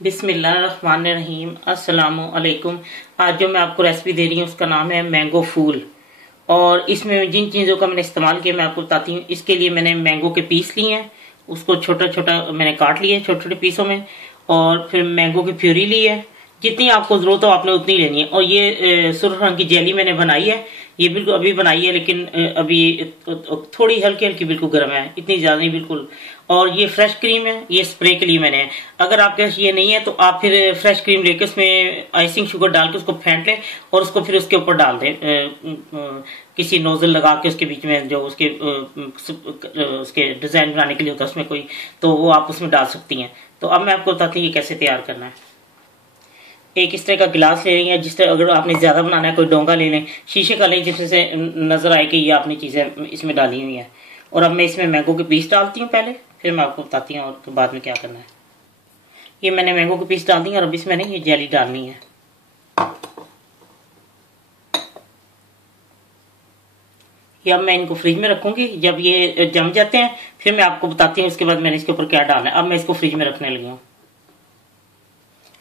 बिस्मिल्लाहिर्रहमानिर्रहीम। अस्सलामु अलैकुम। आज जो मैं आपको रेसिपी दे रही हूँ उसका नाम है मैंगो फूल। और इसमें जिन चीज़ों का मैंने इस्तेमाल किया मैं आपको बताती हूँ। इसके लिए मैंने मैंगो के पीस लिए हैं, उसको छोटा छोटा मैंने काट लिया है छोटे छोटे पीसों में। और फिर मैंगो की प्यूरी ली है, जितनी आपको ज़रूरत हो आपने उतनी लेनी है। और ये सुर्ख रंग की जेली मैंने बनाई है, ये बिल्कुल अभी बनाई है, लेकिन अभी थोड़ी हल्की हल्की बिल्कुल गर्म है, इतनी ज़्यादा नहीं बिल्कुल। और ये फ्रेश क्रीम है, ये स्प्रे के लिए मैंने है। अगर आपके पास ये नहीं है तो आप फिर फ्रेश क्रीम लेकर उसमें आइसिंग शुगर डाल के उसको फेंट लें और उसको फिर उसके ऊपर डाल दें, किसी नोजल लगा के उसके बीच में जो उसके डिज़ाइन बनाने के लिए होता है उसमें कोई, तो वो आप उसमें डाल सकती हैं। तो अब मैं आपको बताती हूँ ये कैसे तैयार करना है। एक इस तरह का गिलास ले रही है, जिस तरह अगर आपने ज़्यादा बनाना है कोई डोंगा ले लें, शीशे का लें जिससे नज़र आए कि ये आपने चीज़ें इसमें डाली हुई हैं। और अब मैं इसमें मैंगो के पीस डालती हूँ पहले, फिर मैं आपको बताती हूँ और बाद में क्या करना है। ये मैंने मैंगो के पीस डाल दी और अब इसमें ये जेली डालनी है। ये अब मैं इनको फ्रिज में रखूंगी, जब ये जम जाते हैं फिर मैं आपको बताती हूँ उसके बाद मैंने इसके ऊपर क्या डालना है। अब मैं इसको फ्रिज में रखने लगी हूँ।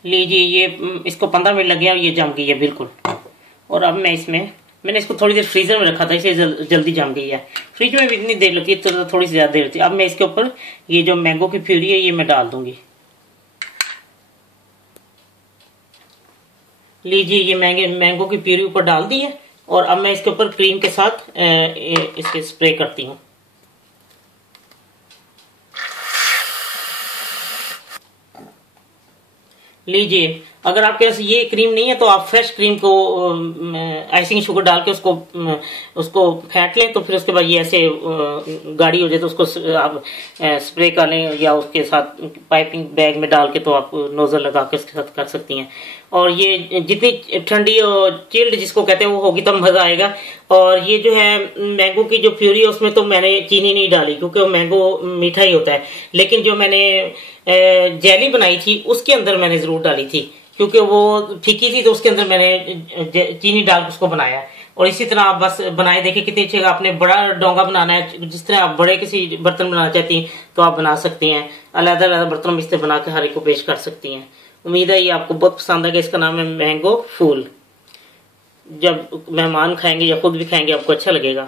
लीजिए, ये इसको 15 मिनट लगे और ये जम गई है बिल्कुल। और अब मैंने इसको थोड़ी देर फ्रीजर में रखा था, इसे जल्दी जम गई है। फ्रिज में भी इतनी देर लगती है तो थोड़ी सी ज़्यादा देर लगती है। अब मैं इसके ऊपर ये जो मैंगो की प्यूरी है ये मैं डाल दूंगी। लीजिए, ये मैंगो की प्यूरी ऊपर डाल दी है और अब मैं इसके ऊपर क्रीम के साथ इसके स्प्रे करती हूँ। लीजिए, अगर आपके पास ये क्रीम नहीं है तो आप फ्रेश क्रीम को आइसिंग शुगर डाल के उसको फेंट लें, तो फिर उसके बाद ये ऐसे गाढ़ी हो जाए तो उसको आप स्प्रे कर लें या उसके साथ पाइपिंग बैग में डाल के तो आप नोजल लगा के उसके साथ कर सकती हैं। और ये जितनी ठंडी और चिल्ड जिसको कहते हैं वो होगी तब मज़ा आएगा। और ये जो है मैंगो की जो प्यूरी है उसमें तो मैंने चीनी नहीं डाली क्योंकि वो मैंगो मीठा ही होता है, लेकिन जो मैंने जेली बनाई थी उसके अंदर मैंने जरूर डाली थी क्योंकि वो फीकी थी, तो उसके अंदर मैंने चीनी डाल के उसको बनाया। और इसी तरह आप बस बनाए देखिए कितनी अच्छी। आपने बड़ा डोंगा बनाना है, जिस तरह आप बड़े किसी बर्तन बनाना चाहती हैं तो आप बना सकती हैं। अलग अलग बर्तनों में इससे बना के हर एक को पेश कर सकती हैं। उम्मीद है ये आपको बहुत पसंद आएगा। इसका नाम है मैंगो फूल। जब मेहमान खाएंगे या खुद भी खाएंगे आपको अच्छा लगेगा।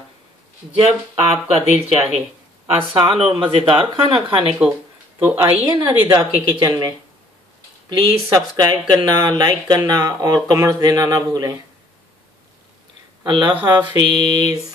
जब आपका दिल चाहे आसान और मज़ेदार खाना खाने को, तो आइए ना रिदा के किचन में। प्लीज़ सब्सक्राइब करना, लाइक करना और कमेंट्स देना ना भूलें। अल्लाह हाफिज़।